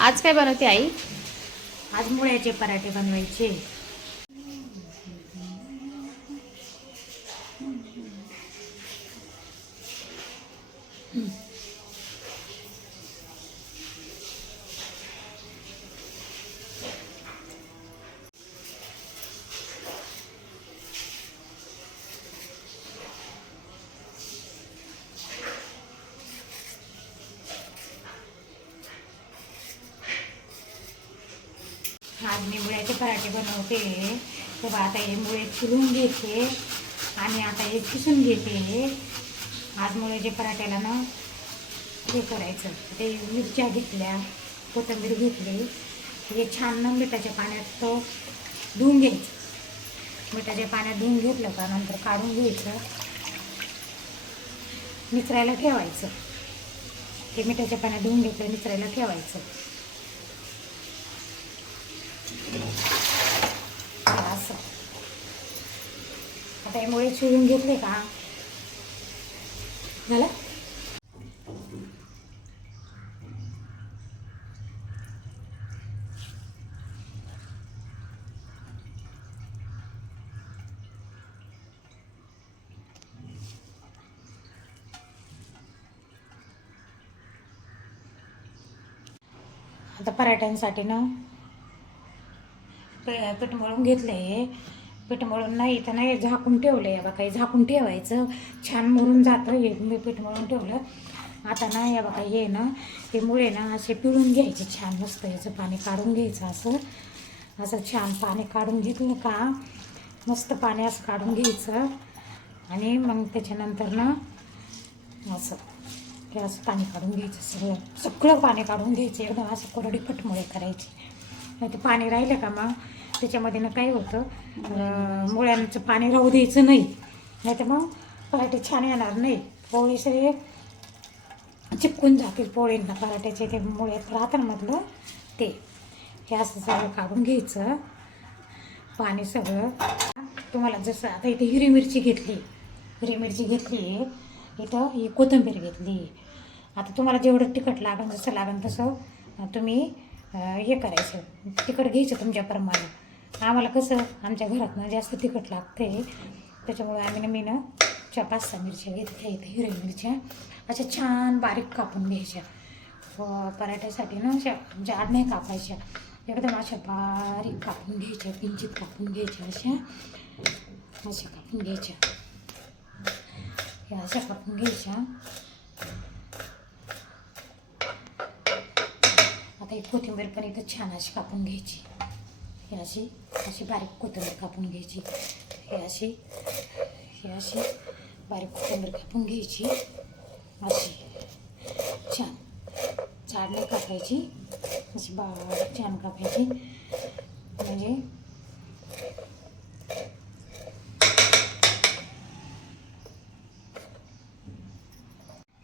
आज काय बनवते आई? आज मुळ्याचे पराठे बनवायचे. आज मी मुळ्याचे पराठे बनवते. तर आता हे मुळे चिरून घेते आणि आता हे किसून घेते. आज मुळ्याच्या पराठ्याला ना हे करायचं ते मिरच्या घेतल्या कोथिंबीर घेतली. हे छान ना मिठाच्या पाण्यात तो धुवून घ्यायचं. मिठाच्या पाण्यात धुवून घेतलं का नंतर काढून घ्यायचं. निचरायला ठेवायचं. ते मिठाच्या पाण्यात धुवून घेतलं निचरायला ठेवायचं असं आता हे मुळे चिरून घेतले का? झालं? आता पराठ्यांसाठी ना पीठ मळून घेतलंय पीठ मळून नाही तर नाही झाकून ठेवलं आहे बघा काही झाकून ठेवायचं. छान मुरून जातं हे मी पीठ मळून ठेवलं. आता ना या बघा हे ना हे मुळे ना असे पिळून घ्यायचे छान मस्त याचं पाणी काढून घ्यायचं असं. असं छान पाणी काढून घेतलं का मस्त पाणी असं काढून घ्यायचं. आणि मग त्याच्यानंतर ना असं हे असं पाणी काढून घ्यायचं सगळं सगळं पाणी काढून घ्यायचं एकदम असं कोरडी पटमुळे करायची. नाही ते पाणी राहिलं का मग? त्याच्यामध्ये ना काय होतं. मुळ्यांचं पाणी राहू द्यायचं नाही. नाही तर मग पराठे छान येणार नाही. पोळी सगळे चिपकून जातील पोळींना पराठ्याचे. ते मुळ्यात राहतं मधलं. ते. हे असं सगळं काढून घ्यायचं. पाणी सगळं. तुम्हाला जसं आता इथे हिरवी मिरची घेतली. हिरवी मिरची घेतली. इथं ही कोथिंबीर घेतली. आता तुम्हाला जेवढं तिखट लागेल जसं लागेल तसं तुम्ही हे करायचं. तिखट घ्यायचं तुमच्याप्रमाणे. आम्हाला कसं आमच्या घरातनं जास्त तिखट लागते त्याच्यामुळे आम्ही ना मी ना चार पाच सहा मिरच्या घेतल्या इथे हिरवी मिरच्या. अशा छान बारीक कापून घ्यायच्या. पराठ्यासाठी ना अशा जाड नाही कापायच्या. एकदम अशा बारीक कापून घ्यायच्या किंचित कापून घ्यायच्या अशा. अशा कापून घ्यायच्या. या अशा कापून घ्यायच्या. आता ही कोथिंबीर पण इथं छान अशी कापून घ्यायची. हे अशी अशी बारीक कोथिंबीर कापून घ्यायची. हे अशी हे अशी बारीक कोथिंबीर कापून घ्यायची. अशी. छान. झाड कापायची. अशी बारीक छान कापायची. म्हणजे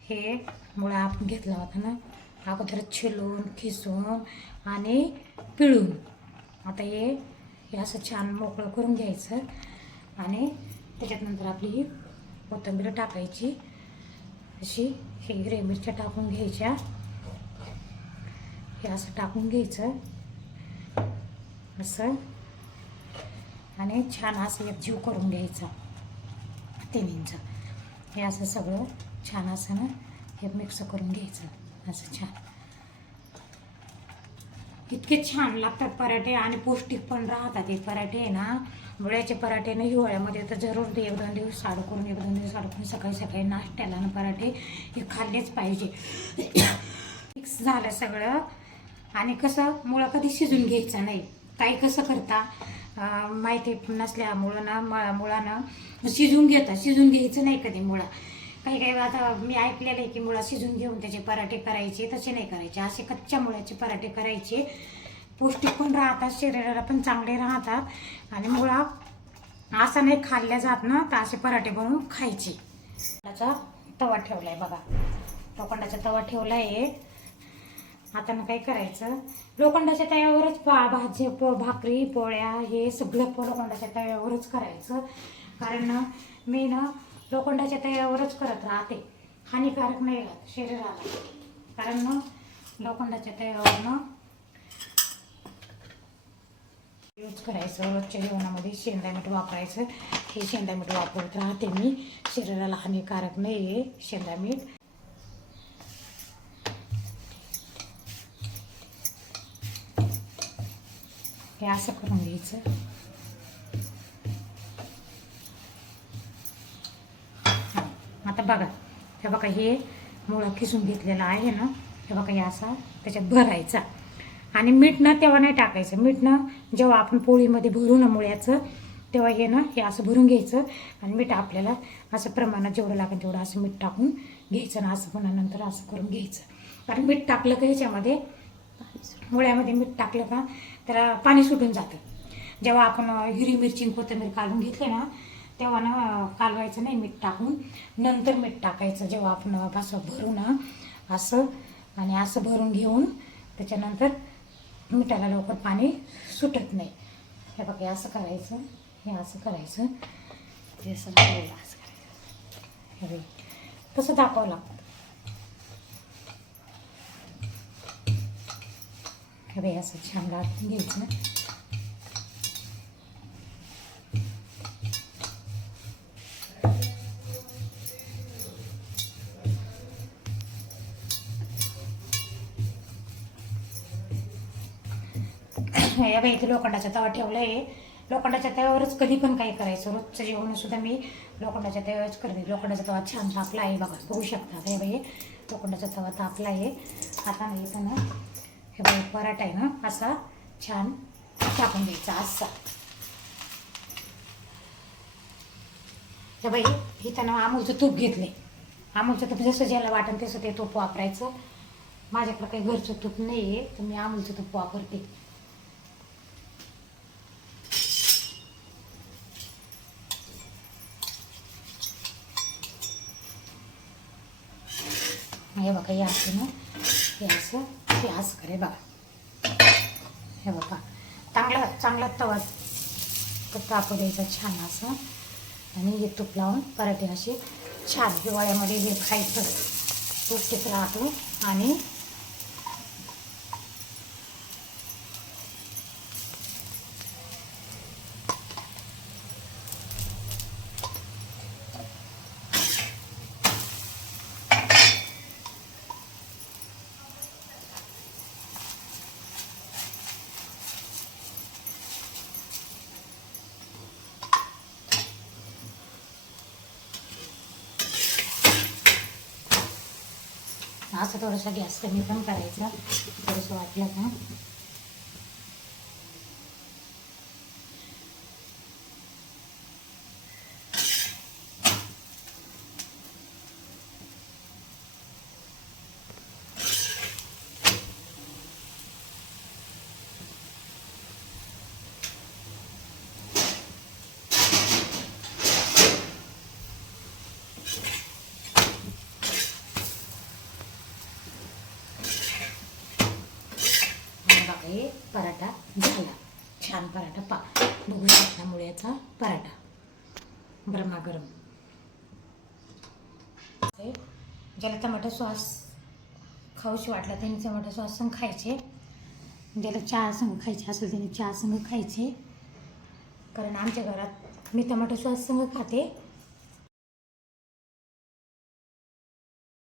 हे मुळा आपण घेतला होता ना अगोदर छिलून खिसून आणि पिळून. आता हे हे असं छान मोकळं करून घ्यायचं आणि त्याच्यात नंतर आपली ही कोथिंबीर टाकायची. अशी हे हिरव्या मिरच्या टाकून घ्यायच्या. हे असं टाकून घ्यायचं. असं. आणि छान असं एक जीव करून घ्यायचा. तिन्हींचा. हे असं सगळं छान असं ना हे मिक्स करून घ्यायचं. असं छान. इतके छान लागतात पराठे आणि पौष्टिक पण राहतात हे पराठे आहे ना. मुळ्याचे पराठे ना हिवाळ्यामध्ये तर जरूर एक दोन दिवस साडकून करून एक दोन दिवस साडकून करून सकाळी सकाळी नाश्त्याला ना पराठे हे खाल्लेच पाहिजे. मिक्स झालं सगळं. आणि कसं मुळं कधी शिजून घ्यायचं नाही. काही कसं करता? माहिती माहिती नसल्यामुळं ना मुळानं शिजून घेता. शिजून घ्यायचं नाही कधी मुळा. काही काही आता मी ऐकलेलं आहे की मुळा शिजून घेऊन त्याचे पराठे करायचे तसे नाही करायचे. असे कच्च्या मुळ्याचे पराठे करायचे. पौष्टिक पण राहतात शरीराला पण चांगले राहतात. आणि मुळा असं नाही खाल्ल्या जात ना तर असे पराठे बनवून खायचे. त्याचा तवा आहे बघा. लोखंडाचा तवा ठेवला आहे आता ना काय करायचं? लोखंडाच्या तव्यावरच पा भाजी पो भाकरी पोळ्या हे सगळं लोखंडाच्या तव्यावरच करायचं. कारण मी ना लोखंडाच्या तयावरच करत राहते. हानिकारक नाही राहत शरीराला. कारण मग लोखंडाच्या तयावर यूज करायचं रोजच्या जेवणामध्ये शेंदा मीठ वापरायचं. हे शेंदा मीठ वापरत राहते मी. शरीराला हानिकारक नाही आहे शेंदा मीठ. हे असं करून घ्यायचं. बघा हे बघा हे मुळा खिसून घेतलेला आहे ना हे बघा हे असा त्याच्यात भरायचा. आणि मीठ ना तेव्हा नाही टाकायचं. मीठ ना जेव्हा आपण पोळीमध्ये भरू ना मुळ्याचं तेव्हा हे ना हे असं भरून घ्यायचं. आणि मीठ आपल्याला असं प्रमाणात जेवढं लागेल तेवढं असं मीठ टाकून घ्यायचं ना असं पुन्हा नंतर असं करून घ्यायचं. कारण मीठ टाकलं का ह्याच्यामध्ये मुळ्यामध्ये मीठ टाकलं का त्याला पाणी सुटून जातं. जेव्हा आपण हिरवी मिरची कोथिंबीर काढून घेतली ना तेव्हा ना कालवायचं नाही मीठ टाकून. नंतर मीठ टाकायचं जेव्हा आपण असं भरू ना असं. आणि असं भरून घेऊन त्याच्यानंतर मिठाला लवकर पाणी सुटत नाही. हे बघा असं करायचं हे असं करायचं. हे असं करायचं असं करायचं. हे तसं दाखवावं लागतं. हे असं छान गाठून घ्यायचं या बाई इथे लोखंडाचा तवा ठेवला आहे लोखंडाच्या तव्यावरच कधी पण काही करायचं. रोजचं जेवण सुद्धा मी लोखंडाच्या तव्यावरच करते. लोखंडाचा तवा छान तापला आहे बघा. बघू शकता हे बाई. लोखंडाचा तवा तापला आहे. आता ना इथं ना हे बाई पराठा आहे ना असा छान टाकून द्यायचा असा. हे बाई इथं ना आमूलचं तूप घेतले आमूलचं तूप जसं ज्याला वाटेल तसं ते तूप वापरायचं. माझ्याकडं काही घरचं तूप नाही आहे तर मी आमूलचं तूप वापरते. हे बघा या असं हे असं हे असं करे बघा. हे बघा. चांगला चांगला तवा तापू द्यायचा छान असं. आणि हे तूप लावून पराठे असे छान हिवाळ्यामध्ये हे खायचं. पौष्टिक राहतो आणि असं थोडंसं गॅस कमी पण करायचा थोडंसं वाटलं का आणि बघा हे पराठा झाला छान पराठा पा बघू शकता मुळ्याचा पराठा गरमागरम हे ज्याला टमाटो सॉस खाऊशी वाटला त्याने टमाटो सॉस संग खायचे. ज्याला चहा संग खायचे असेल त्याने चहा संग खायचे. कारण आमच्या घरात मी टमाटो सॉस संग खाते.